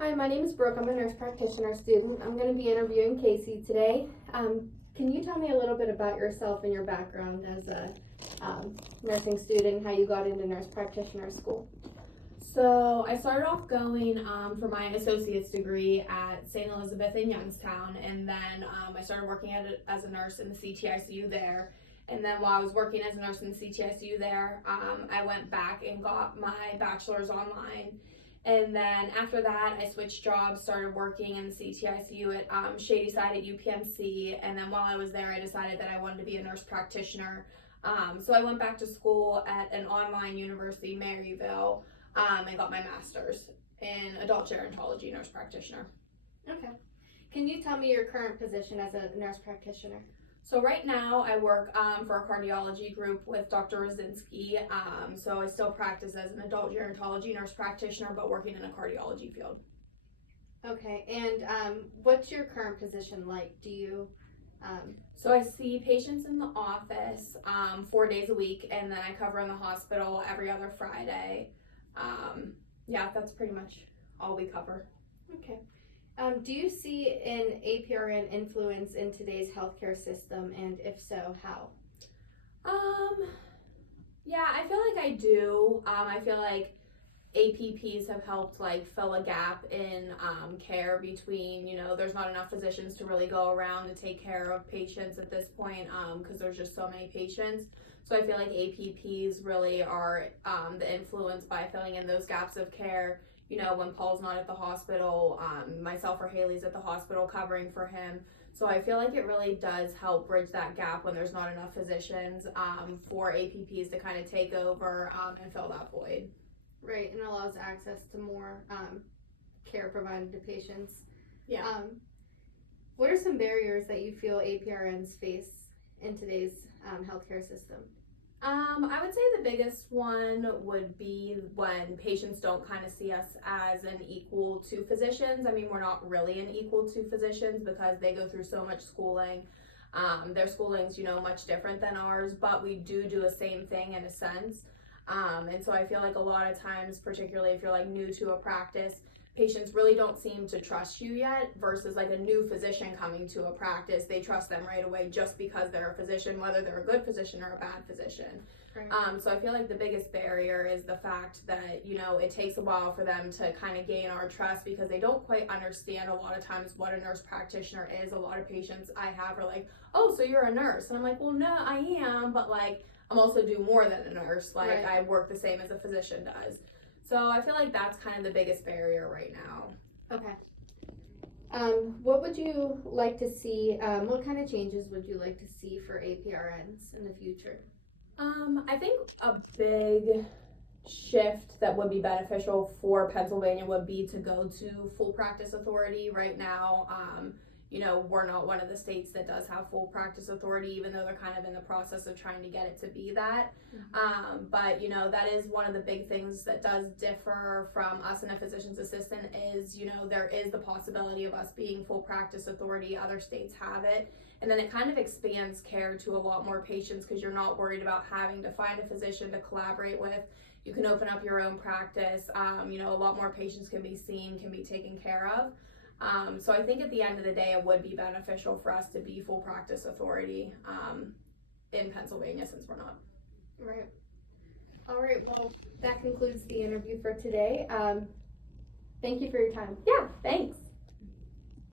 Hi, my name is Brooke. I'm a nurse practitioner student. I'm going to be interviewing Casey today. Can you tell me a little bit about yourself and your background as a nursing student, how you got into nurse practitioner school? So I started off going for my associate's degree at St. Elizabeth in Youngstown, and then I started working as a nurse in the CTICU there. And then while I was working as a nurse in the CTICU there, I went back and got my bachelor's online. And then after that, I switched jobs, started working in the CTICU at Shadyside at UPMC. And then while I was there, I decided that I wanted to be a nurse practitioner. So I went back to school at an online university, Maryville, and got my master's in adult gerontology nurse practitioner. Okay. Can you tell me your current position as a nurse practitioner? So right now I work for a cardiology group with Dr. Rosinski. So I still practice as an adult gerontology nurse practitioner, but working in a cardiology field. Okay, and what's your current position like? Do you So I see patients in the office 4 days a week, and then I cover in the hospital every other Friday. Yeah, that's pretty much all we cover. Okay. Do you see an APRN influence in today's healthcare system, and if so, how? Yeah, I feel like I do. I feel like APPs have helped fill a gap in care between, there's not enough physicians to really go around to take care of patients at this point because there's just so many patients. So I feel like APPs really are the influence by filling in those gaps of care. When Paul's not at the hospital, myself or Haley's at the hospital covering for him. So I feel like it really does help bridge that gap when there's not enough physicians for APPs to kind of take over and fill that void. Right, and allows access to more care provided to patients. Yeah. What are some barriers that you feel APRNs face in today's healthcare system? I would say the biggest one would be when patients don't kind of see us as an equal to physicians. I mean, we're not really an equal to physicians because they go through so much schooling. Their schooling's, much different than ours, but we do the same thing in a sense. And so I feel like a lot of times, particularly if you're new to a practice, patients really don't seem to trust you yet versus a new physician coming to a practice. They trust them right away just because they're a physician, whether they're a good physician or a bad physician. Right. So I feel like the biggest barrier is the fact that, it takes a while for them to kind of gain our trust because they don't quite understand a lot of times what a nurse practitioner is. A lot of patients I have are like, oh, so you're a nurse. And I'm like, well, no, I am, but I'm also do more than a nurse. Right. I work the same as a physician does. So I feel like that's kind of the biggest barrier right now. Okay. What would you like to see, what kind of changes would you like to see for APRNs in the future? I think a big shift that would be beneficial for Pennsylvania would be to go to full practice authority. Right now, we're not one of the states that does have full practice authority, even though they're kind of in the process of trying to get it to be that. Mm-hmm. But that is one of the big things that does differ from us and a physician's assistant is, there is the possibility of us being full practice authority. Other states have it. And then it kind of expands care to a lot more patients because you're not worried about having to find a physician to collaborate with. You can open up your own practice. A lot more patients can be seen, can be taken care of. So I think at the end of the day, it would be beneficial for us to be full practice authority in Pennsylvania since we're not. Right. All right. Well, that concludes the interview for today. Thank you for your time. Yeah, thanks.